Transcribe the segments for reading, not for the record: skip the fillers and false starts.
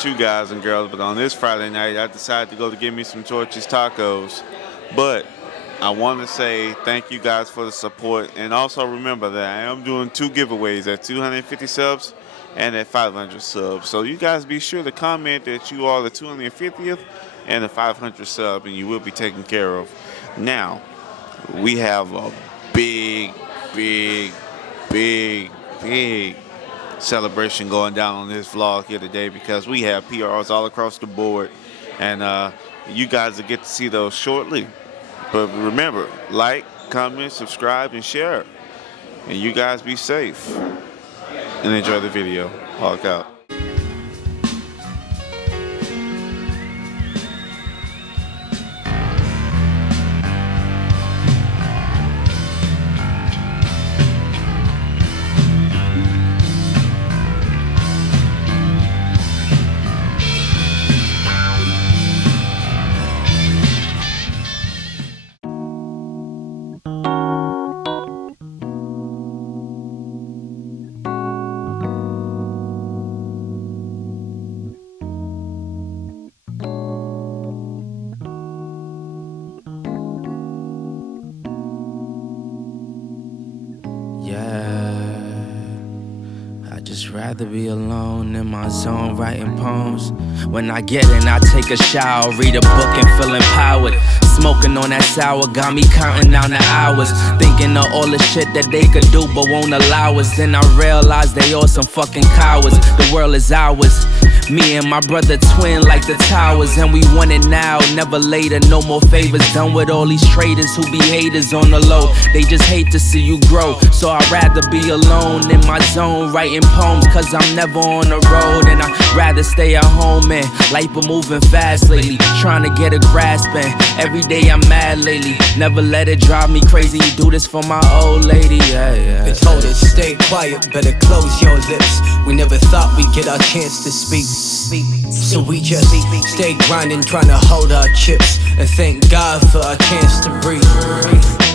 about you guys and girls, but on this Friday night, I decided to go to get me some Torchy's tacos. But I want to say thank you guys for the support, and also remember that I am doing two giveaways at 250 subs and at 500 subs. So you guys be sure to comment that you are the 250th and the 500 sub, and you will be taken care of. Now, we have a big, big, big, big celebration going down on this vlog here today because we have PRs all across the board, and you guys will get to see those shortly. But remember, like, comment, subscribe, and share. And you guys be safe and enjoy the video. Hawk out. I'd just rather be alone in my zone writing poems. When I get in, I take a shower, read a book and feel empowered. Smoking on that sour got me counting down the hours, thinking of all the shit that they could do but won't allow us. Then I realized they all some fucking cowards. The world is ours. Me and my brother twin like the towers, and we want it now, never later. No more favors, done with all these traitors who be haters on the low. They just hate to see you grow, so I'd rather be alone in my zone writing poems, cause I'm never on the road. And I'd rather stay at home, and life been moving fast lately, trying to get a grasp, and every day I'm mad lately. Never let it drive me crazy, you do this for my old lady, yeah. They told us stay quiet, better close your lips. We never thought we'd get our chance to speak. So we just stay grinding, trying to hold our chips, and thank God for our chance to breathe.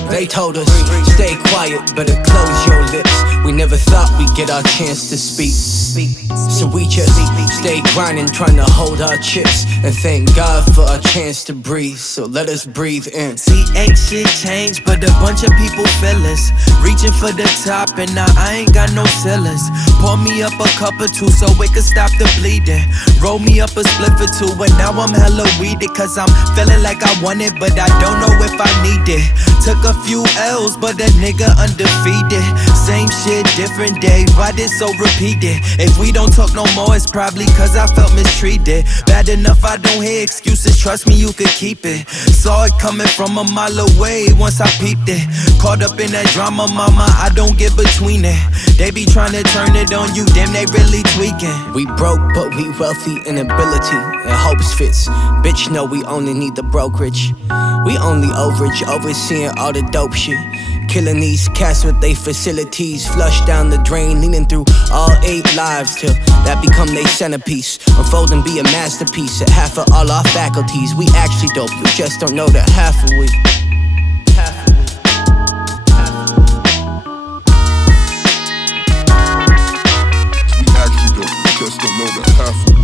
They told us stay quiet, better close your lips. We never thought we'd get our chance to speak. So we just stay grinding, trying to hold our chips, and thank God for our chance to breathe. So let us breathe in. See, ain't shit changed, but a bunch of people feel us. Reaching for the top, and now I ain't got no ceilings. Pour me up a cup or two so it can stop the bleeding. Roll me up a split or two, and now I'm hella weeded, cause I'm feeling like I want it, but I don't know if I need it. Took a few L's, but that nigga undefeated. Same shit, different day, why this so repeated? If we don't talk no more, it's probably cause I felt mistreated. Bad enough I don't hear excuses, trust me you could keep it. Saw it coming from a mile away once I peeped it. Caught up in that drama, mama, I don't get between it. They be trying to turn it on you, damn they really tweaking. We broke, but we wealthy in ability and hopes fits. Bitch, no, we only need the brokerage. We only overage, overseeing all the dope shit. Killing these cats with they facilities. Flush down the drain, leaning through all 8 lives till that become they centerpiece. Unfold and be a masterpiece at half of all our faculties. We actually dope, you just don't know that half of we. We actually dope, you just don't know that half of we.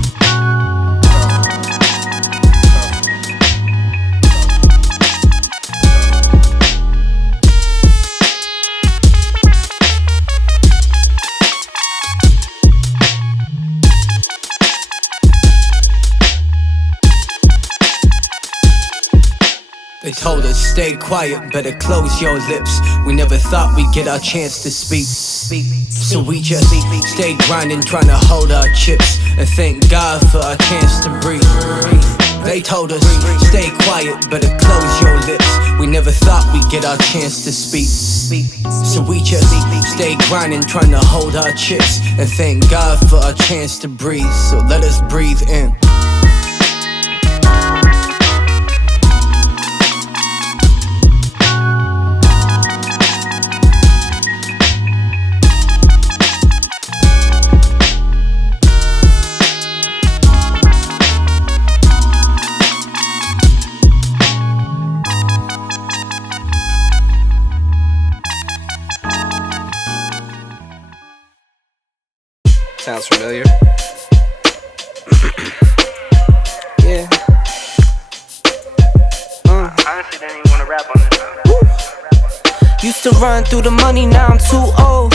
They told us stay quiet, better close your lips. We never thought we'd get our chance to speak. So we just stay grinding, trying to hold our chips, and thank God for our chance to breathe. They told us stay quiet, better close your lips. We never thought we'd get our chance to speak. So we just stay grinding, trying to hold our chips, and thank God for our chance to breathe. So let us breathe in. Sounds familiar. used to run through the money, now I'm too old.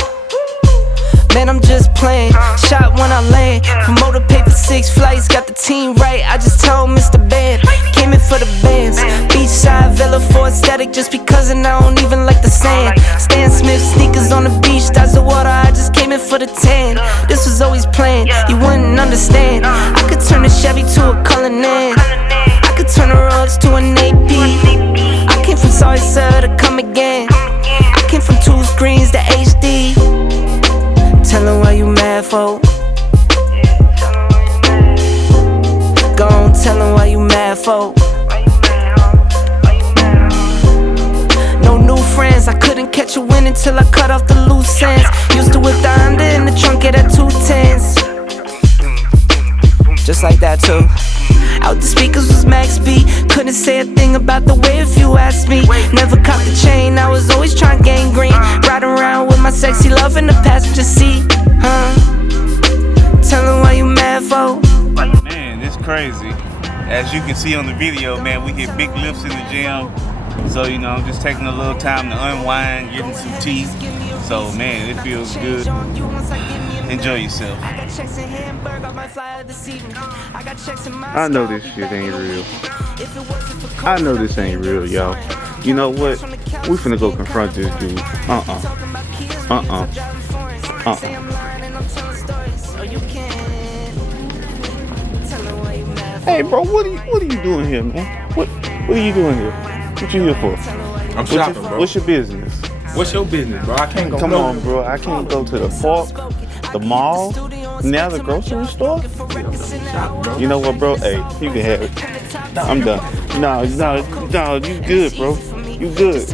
Man, I'm just playing. Shot when I land. Promoter paid for 6 flights. Got the team right. I just told Mr. Band. Came in for the bands. Beachside Villa for aesthetic. Just because and I don't even like the sand. Stan Smith sneakers on the beach. That's the water. I just came in for the tan. This was always planned. You wouldn't understand. I could turn a Chevy to a Cullinan. I could turn a Rolls to an AP. I came from Sorry Sir to come again. I came from 2 screens to HD. Tell her why you mad for. Go on, tell her why you mad for. No new friends, I couldn't catch a win until I cut off the loose ends. Used to whip the Honda in the trunk of that 210s. Just like that too. Out the speakers was max B. Couldn't say a thing about the way if you asked me. Never caught the chain, I was always trying gang green. Riding around with my sexy love in the passenger seat. Tell her why you mad for. Man, it's crazy. As you can see on the video, man, we hit big lifts in the gym. So, you know, I'm just taking a little time to unwind, getting some tea. So, man, it feels good. Enjoy yourself. I know this shit ain't real. I know this ain't real, y'all. You know what? We finna go confront this dude. Hey, bro, what are you doing here, man? What are you doing here? What you here for? I'm shopping, bro. What's your business? What's your business, bro? I can't go. Come on, bro. I can't go to the park, the mall, now the grocery store. You know what, bro? Hey, you can have it. I'm done. No, you good, bro. You good.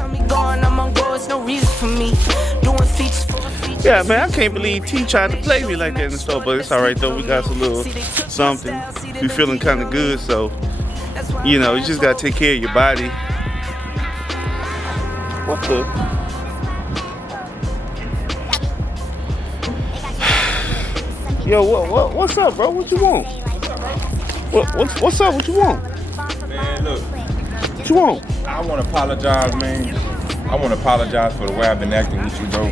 Yeah, man, I can't believe T tried to play me like that in the store, but it's all right though. We got a little something. We feeling kind of good, so you know, you just gotta take care of your body. What the? Yo, what's up, bro? What you want? What's up? What you want? Man, look, What you want? I want to apologize, man. I want to apologize for the way I've been acting with you, bro.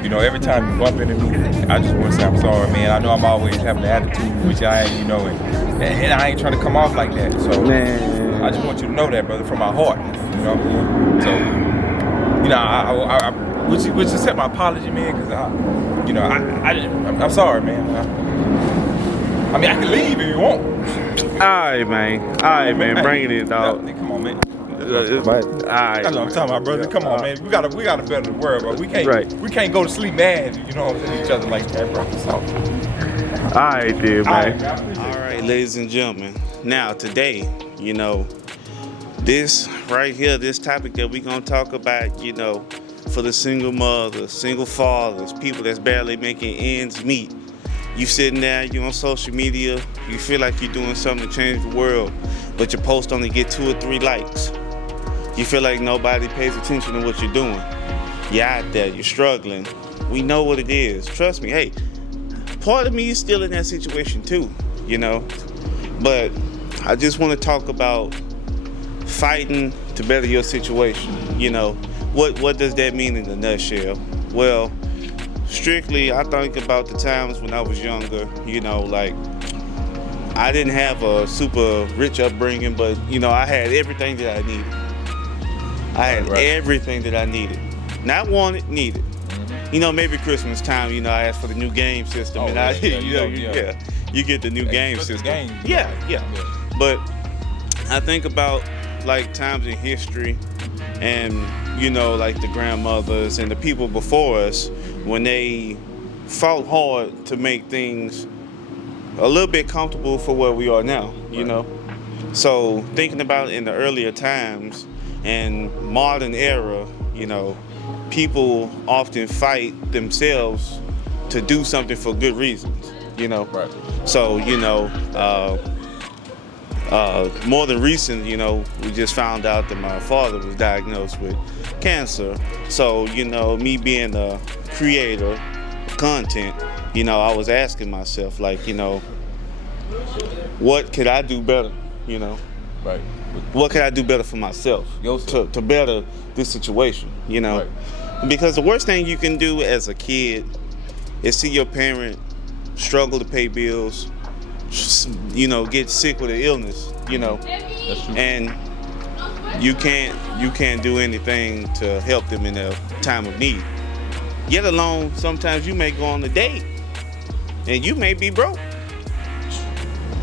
You know, every time you bump into me, I just want to say I'm sorry, man. I know I'm always having an attitude, which I ain't, you know, and I ain't trying to come off like that. So, Man. I just want you to know that, brother, from my heart. You know, so, you know, I would you accept my apology, man? Because I'm sorry, man. I mean, I can leave if you want. Alright, man. Bring it in, dog. Come on, man. Alright. That's what I'm talking about, brother. Come on, man. We gotta better the world, bro. We can't go to sleep mad, you know, at each other like that, bro. So. Alright, dude, man. All right, ladies and gentlemen. Now, today, you know, this right here, this topic that we're going to talk about, you know, for the single mothers, single fathers, people that's barely making ends meet. You sitting there, you on social media, you feel like you're doing something to change the world, but your post only get 2 or 3 likes. You feel like nobody pays attention to what you're doing. You're out there, you're struggling. We know what it is. Trust me, hey, part of me is still in that situation too, you know. But I just want to talk about fighting to better your situation. You know, what does that mean in a nutshell? Well, strictly, I think about the times when I was younger, you know, like I didn't have a super rich upbringing, but you know, I had everything that I needed. I had everything that I needed. Not wanted, needed. You know, maybe Christmas time, you know, I asked for the new game system, and you get the new game system. Yeah. But I think about like times in history, and you know, like the grandmothers and the people before us when they fought hard to make things a little bit comfortable for where we are now. You know, so thinking about in the earlier times and modern era, you know, people often fight themselves to do something for good reasons, you know. Right. So, you know, more than recent, you know, we just found out that my father was diagnosed with cancer. So, you know, me being a creator of content, you know, I was asking myself, like, you know, what could I do better, you know? Right. What can I do better for myself to better this situation, you know? Right. Because the worst thing you can do as a kid is see your parent struggle to pay bills, get sick with an illness, That's true. and you can't do anything to help them in their time of need. Yet alone, sometimes you may go on a date and you may be broke.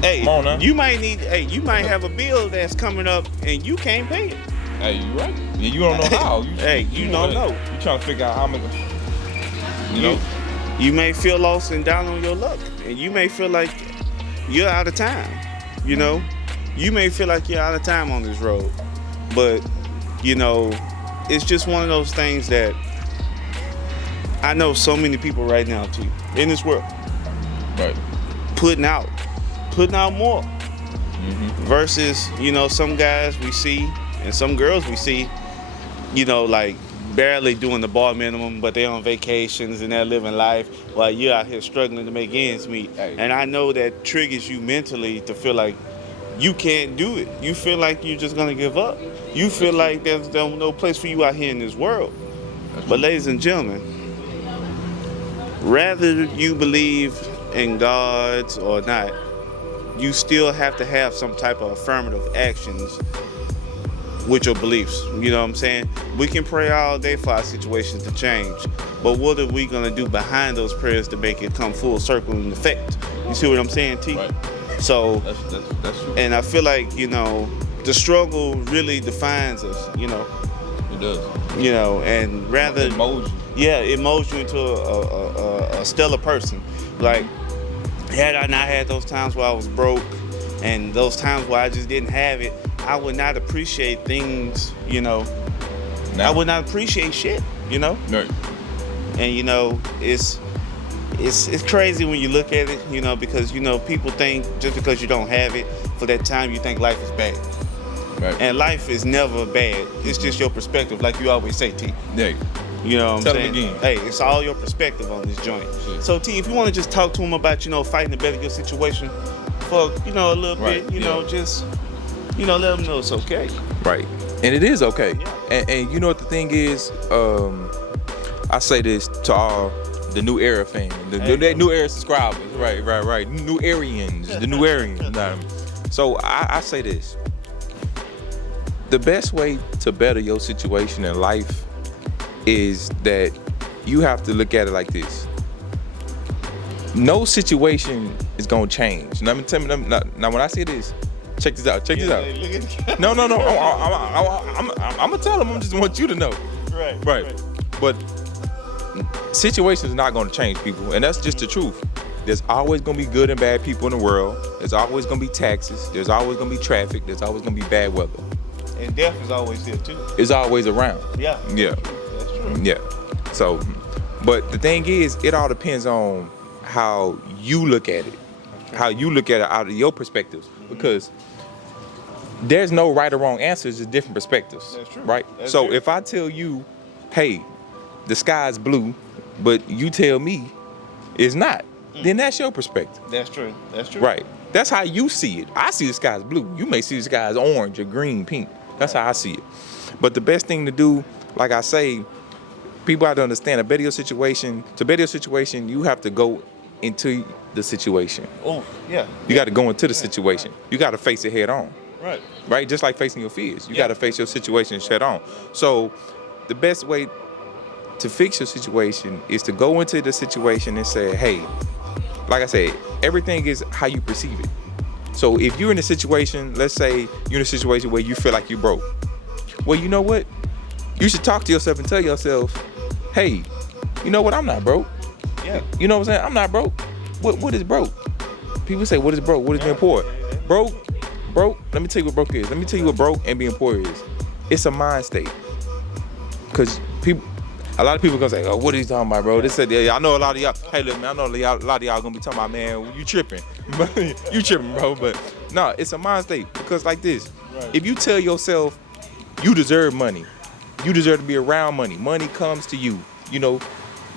Hey, Come on now. you might have a bill that's coming up and you can't pay it. Hey, you right. Yeah, you don't know how. You don't know. You trying to figure out how I'm gonna. You may feel lost and down on your luck, and you may feel like you're out of time. You may feel like you're out of time on this road, but it's just one of those things that I know so many people right now too in this world, Right. putting out more versus some guys we see and some girls we see, like barely doing the bar minimum, but they're on vacations and they're living life while you're out here struggling to make ends meet. Hey. And I know that triggers you mentally to feel like you can't do it. You feel like you're just gonna give up. You feel like there's no place for you out here in this world. But ladies and gentlemen, rather you believe in gods or not, you still have to have some type of affirmative actions with your beliefs. You know what I'm saying? We can pray all day for our situations to change, but what are we gonna do behind those prayers to make it come full circle in effect? You see what I'm saying, T? Right. So, That's true. and I feel like, the struggle really defines us, It does. and rather, It molds you. yeah, it molds you into a stellar person. Like, had I not had those times where I was broke and those times where I just didn't have it, I would not appreciate things, Now. I would not appreciate shit, Right. And it's crazy when you look at it, because people think just because you don't have it for that time, you think life is bad. Right. And life is never bad. It's just your perspective, like you always say, T. Yeah. You know what I'm Tell saying? him again. Hey, it's all your perspective on this joint. Shit. So T, if you want to just talk to him about, fighting to better your situation for, a little Right, bit, yeah. just, let them know it's okay. Right. And it is okay. Yeah. And you know what the thing is? I say this to all the New Era fans, the New Era subscribers. Right. New Arians, the New Arians. So I say this. The best way to better your situation in life is that you have to look at it like this. No situation is gonna change. Now, now when I say this, check this out. Check this out. No. I'm gonna tell them. I just want you to know. Right. But situations are not gonna change people, and that's just the truth. There's always gonna be good and bad people in the world. There's always gonna be taxes. There's always gonna be traffic. There's always gonna be bad weather. And death is always here too. It's always around. Yeah. Yeah. That's true. Yeah. So, but the thing is, it all depends on how you look at it, how you look at it out of your perspectives, because there's no right or wrong answers, just different perspectives. That's true. Right? That's So true. if I tell you, hey, the sky's blue, but you tell me it's not, then that's your perspective. That's true. That's true. Right. That's how you see it. I see the sky as blue. You may see the sky as orange or green, pink. That's how I see it. But the best thing to do, like I say, people have to understand, to better your situation, you have to go into the situation. Oh, yeah. You got to go into the situation. You got to face it head on. Right. Right? Just like facing your fears. You Yeah. got to face your situation head on. So the best way to fix your situation is to go into the situation and say, hey, like I said, everything is how you perceive it. So if you're in a situation, let's say you're in a situation where you feel like you're broke. Well, you know what? You should talk to yourself and tell yourself, hey, you know what? I'm not broke. Yeah. You know what I'm saying? I'm not broke. What is broke? People say, what is broke? What is being poor? Broke, let me tell you what broke is. Let me tell you what broke and being poor is. It's a mind state. Because a lot of people gonna say, oh, what are you talking about, bro? They said, yeah, I know a lot of y'all, hey, look, man, I know a lot of y'all gonna be talking about, man, you tripping. You tripping, bro. But no, it's a mind state. Because like this, if you tell yourself you deserve money, you deserve to be around money, money comes to you,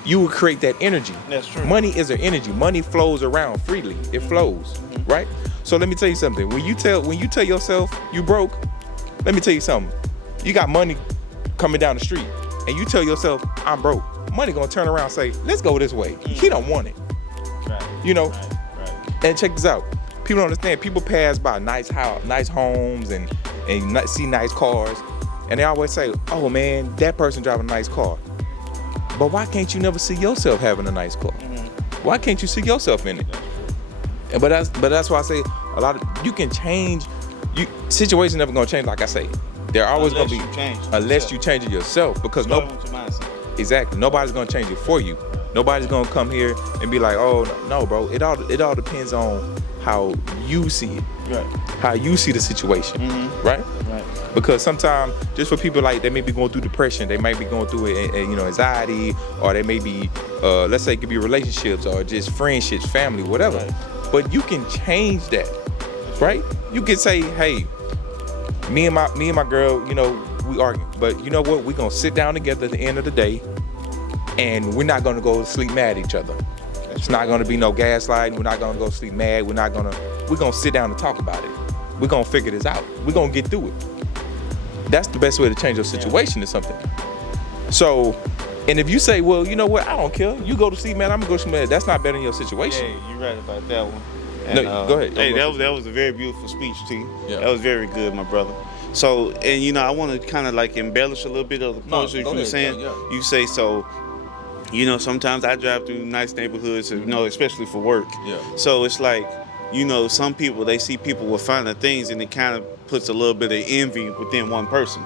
you will create that energy. That's true. Money is an energy. Money flows around freely. It flows, right? So let me tell you something. When you tell yourself you broke, let me tell you something. You got money coming down the street, and you tell yourself, I'm broke, money gonna turn around and say, let's go this way. He don't want it. Right. You know? Right. And check this out. People don't understand. People pass by nice homes and see nice cars, and they always say, "Oh man, that person driving a nice car." But why can't you never see yourself having a nice car? Why can't you see yourself in it? But that's why I say a lot of you can change. Situations never gonna change. Like I say, they're always gonna be unless you change it yourself. Because exactly, nobody's gonna change it for you. Nobody's gonna come here and be like, "Oh no, bro." It all depends on how you see it, right? How you see the situation, right? Right. Because sometimes, just for people like they may be going through depression, they might be going through anxiety, or they may be, let's say, it could be relationships or just friendships, family, whatever. Right. But you can change that, right? You can say, "Hey, me and my girl, we argue, but you know what? We're gonna sit down together at the end of the day, and we're not gonna go to sleep mad at each other. It's not gonna be no gaslighting. We're not gonna go sleep mad. We're gonna sit down and talk about it. We're gonna figure this out. We're gonna get through it." That's the best way to change your situation or something. So, and if you say, "Well, you know what? I don't care. You go to sleep mad. I'm gonna go to sleep mad." That's not better in your situation. Yeah, you're right about that one. And, No, go ahead. Hey, that was a very beautiful speech, T. Yeah. That was very good, my brother. So, and I want to kind of like embellish a little bit of the points that you were saying. Yeah. You say so. Sometimes I drive through nice neighborhoods, especially for work. Yeah. So it's like, some people, they see people with finer things, and it kind of puts a little bit of envy within one person.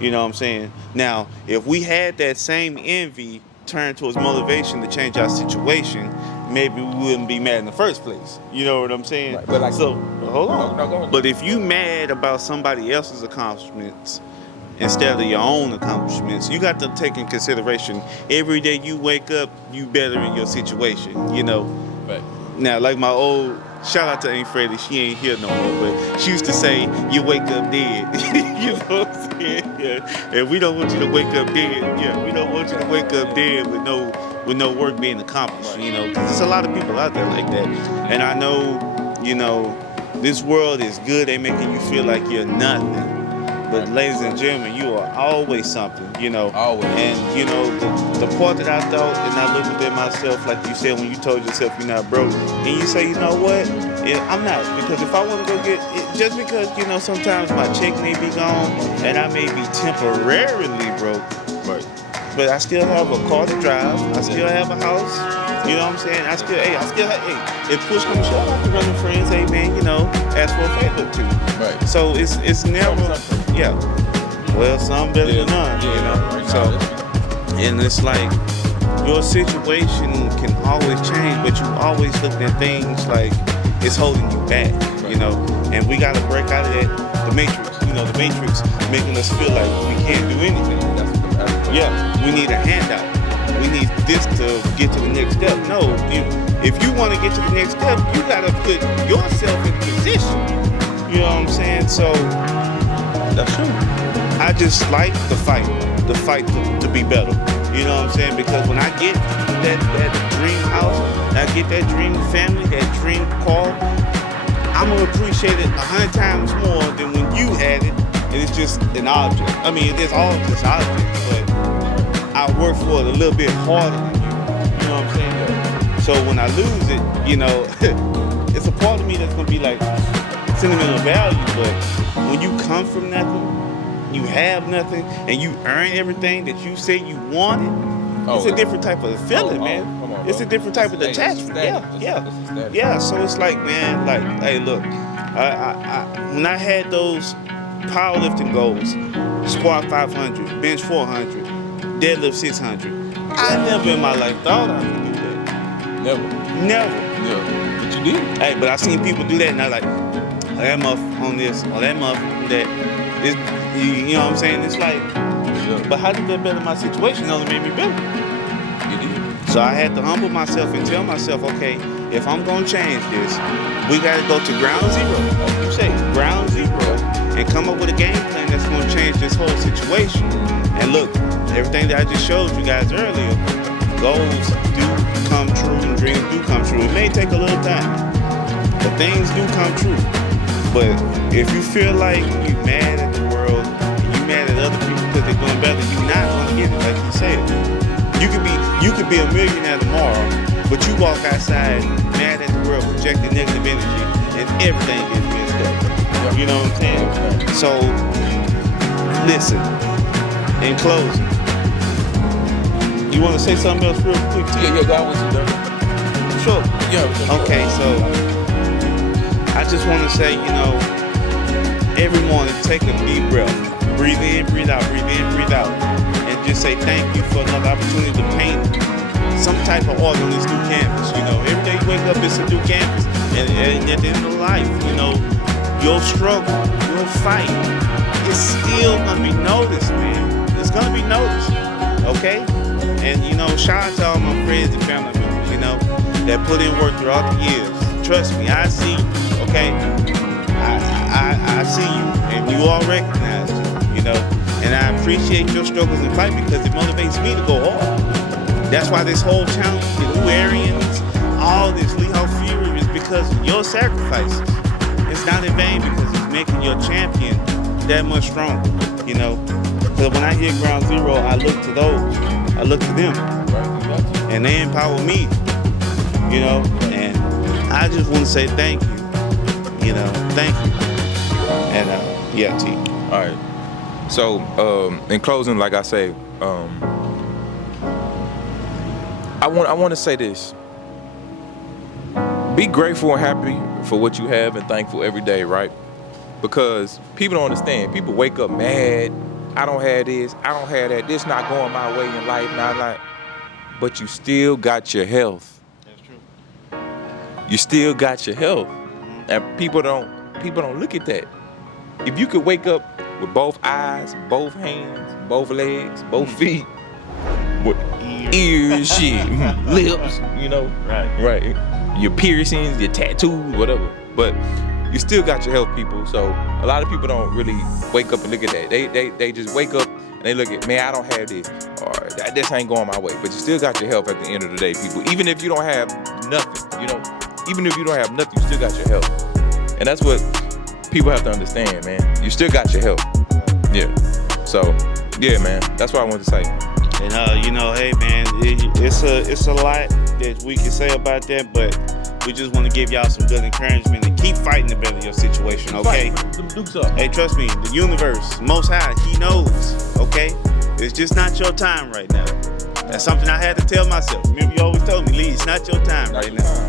You know what I'm saying? Now, if we had that same envy turned towards motivation to change our situation, maybe we wouldn't be mad in the first place. You know what I'm saying? Right, but like- so, hold on. No, go ahead. But if you mad about somebody else's accomplishments instead of your own accomplishments, you got to take in consideration every day you wake up, you better in your situation. Right. Now, like my old, shout out to Aunt Freddie, she ain't here no more, but she used to say, "You wake up dead." You know what I'm saying? Yeah. And we don't want you to wake up dead. Yeah, we don't want you to wake up dead with no work being accomplished. Because there's a lot of people out there like that. And I know, this world is good. They making you feel like you're nothing. But ladies and gentlemen, you are always something, Always. And, the part that I thought, and I looked at myself, like you said, when you told yourself you're not broke, and you say, you know what, I'm not. Because if I want to go get it, just because, sometimes my check may be gone, and I may be temporarily broke, Right. but I still have a car to drive, I still have a house. You know what I'm saying? I still have, if push comes to shove, I can run to friends, hey man, ask for a favor too. Right. So it's never, yeah. Well, some better than none, Right. So, and it's like, your situation can always change, but you always look at things like it's holding you back, And we gotta break out of that, the matrix. The matrix making us feel like we can't do anything. Yeah, we need a handout. We need this to get to the next step. No, if you want to get to the next step, you gotta put yourself in position. You know what I'm saying? So that's true. I just like the fight to be better. You know what I'm saying? Because when I get that dream house, I get that dream family, that dream car, I'm gonna appreciate it 100 times more than when you had it and it's just an object. I mean, it's all just objects, but I work for it a little bit harder than you. You know what I'm saying? So when I lose it, it's a part of me that's gonna be like sentimental value. But when you come from nothing, you have nothing, and you earn everything that you say you wanted, it's a different type of feeling, man. Come on, it's a different type of attachment. Yeah. So it's like, man, hey, look, I when I had those powerlifting goals, squat 500, bench 400, deadlift 600, I never in my life thought I could do that. Never. Never. But you did. Hey, but I seen people do that, and I like, that muff on this, or that muff on that. You know what I'm saying? It's like, but how did that better my situation? It only made me better. You did. So I had to humble myself and tell myself, okay, if I'm gonna change this, we gotta go to ground zero. Like you say, ground zero, and come up with a game plan that's gonna change this whole situation. And look, everything that I just showed you guys earlier, goals do come true and dreams do come true. It may take a little time, but things do come true. But if you feel like you're mad at the world, and you're mad at other people because they're doing doing better, you're not gonna get it. Like you said, you could be a millionaire tomorrow, but you walk outside mad at the world, projecting negative energy, and everything gets messed up. You know what I'm saying? So listen. In closing, you want to say something else real quick? Yeah, God was done. Sure. Yeah. Okay, so I just want to say, you know, every morning take a deep breath, breathe in, breathe out, breathe in, breathe out, and just say thank you for another opportunity to paint some type of art on this new canvas. You know, every day you wake up, it's a new canvas, and at the end of life, you know, your struggle, your fight, it's still gonna be noticed, man. It's gonna be noticed, okay? And you know, shout out to all my friends and family members, you know, that put in work throughout the years. Trust me, I see you, okay? I see you, and you all recognize you, you know. And I appreciate your struggles and fight because it motivates me to go hard. That's why this whole challenge, the New Aryans, all this Lee Hawk Fury is because of your sacrifices. It's not in vain because it's making your champion that much stronger, you know. Because when I hit ground zero, I look to those. I look to them. And they empower me, you know. And I just want to say thank you. You know, thank you. And yeah, T. All right. So, in closing, like I say, I want to say this. Be grateful and happy for what you have and thankful every day, right? Because people don't understand. People wake up mad. I don't have this. I don't have that. This not going my way in life. Not. But you still got your health. That's true. You still got your health, and people don't look at that. If you could wake up with both eyes, both hands, both legs, both feet, with ears, shit, lips, you know, right, your piercings, your tattoos, whatever, but you still got your health, people. So a lot of people don't really wake up and look at that. They just wake up and they look at, man, I don't have this, or this ain't going my way. But you still got your health at the end of the day, people. Even if you don't have nothing, you know, even if you don't have nothing, you still got your health. And that's what people have to understand, man. You still got your health. Yeah. So, yeah, man. That's what I wanted to say. And you know, hey, man, it's a lot that we can say about that, but we just want to give y'all some good encouragement and keep fighting to better your situation, okay? Hey, trust me, the universe, Most High, He knows, okay? It's just not your time right now. That's something I had to tell myself. Remember, you always told me, Lee, it's not your time right now.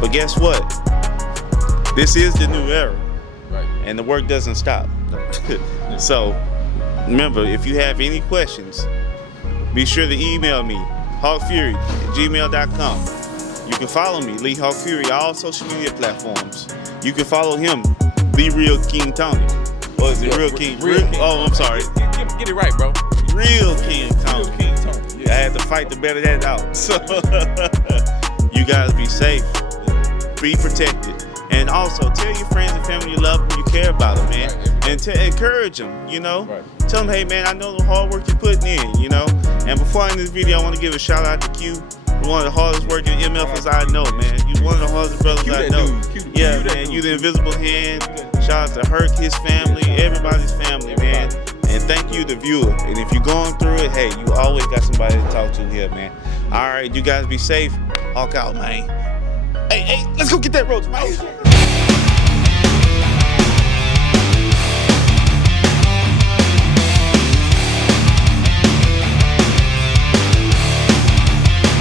But guess what? This is the new era, and the work doesn't stop. So, remember, if you have any questions, be sure to email me, hawkfury@gmail.com. You can follow me, Lee Hawk Fury, all social media platforms. You can follow him, The Real King Tony. Or is it Real King? Oh, I'm sorry. Get it right, bro. Real King Tony. Real King Tony. I had to fight to better that out. So, you guys be safe, be protected. And also, tell your friends and family you love them, you care about them, man. And encourage them, you know. Tell them, hey, man, I know the hard work you're putting in, you know. And before I end this video, I want to give a shout out to Q. You're one of the hardest working MFers I know, man. You're one of the hardest brothers I know. Yeah, man, you the invisible hand. Shout out to Herc, his family, everybody's family, man. And thank you, the viewer. And if you're going through it, hey, you always got somebody to talk to here, man. All right, you guys be safe. Hawk out, man. Hey, let's go get that roach, man.